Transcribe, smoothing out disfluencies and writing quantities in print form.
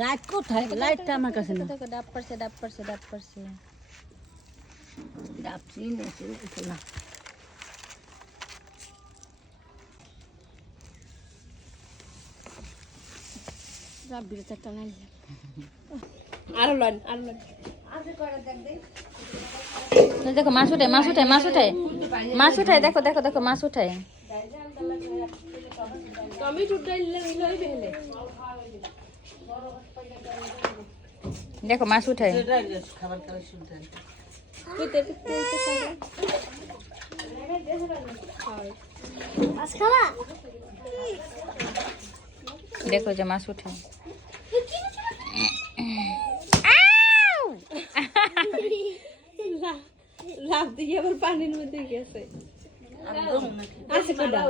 Light কোথায়? লাইটটা আমার কাছে না। দেখো ডাব পড়ছে ডাব পড়ছে ডাব পড়ছে। ডাবছি নেছে উঠে না। ডাব দিলে চারটা নাই। আরো লন আরো লন। দেখো মাছ উঠায় মাছ উঠায় মাছ উঠায় মাছ উঠায় দেখো দেখো দেখো মাছ উঠায়। টমেটো ডাইলে লই বেলে। দেখো মাছ উঠায়। খাবার খাওয়ার শুনতে কইতে কইতে খাবে। মাছ খাওয়া দেখো যে মাছ উঠায়। লাভ দিয়ে আবার পানির মধ্যে গেছে। একদম নাকি আছে কোডা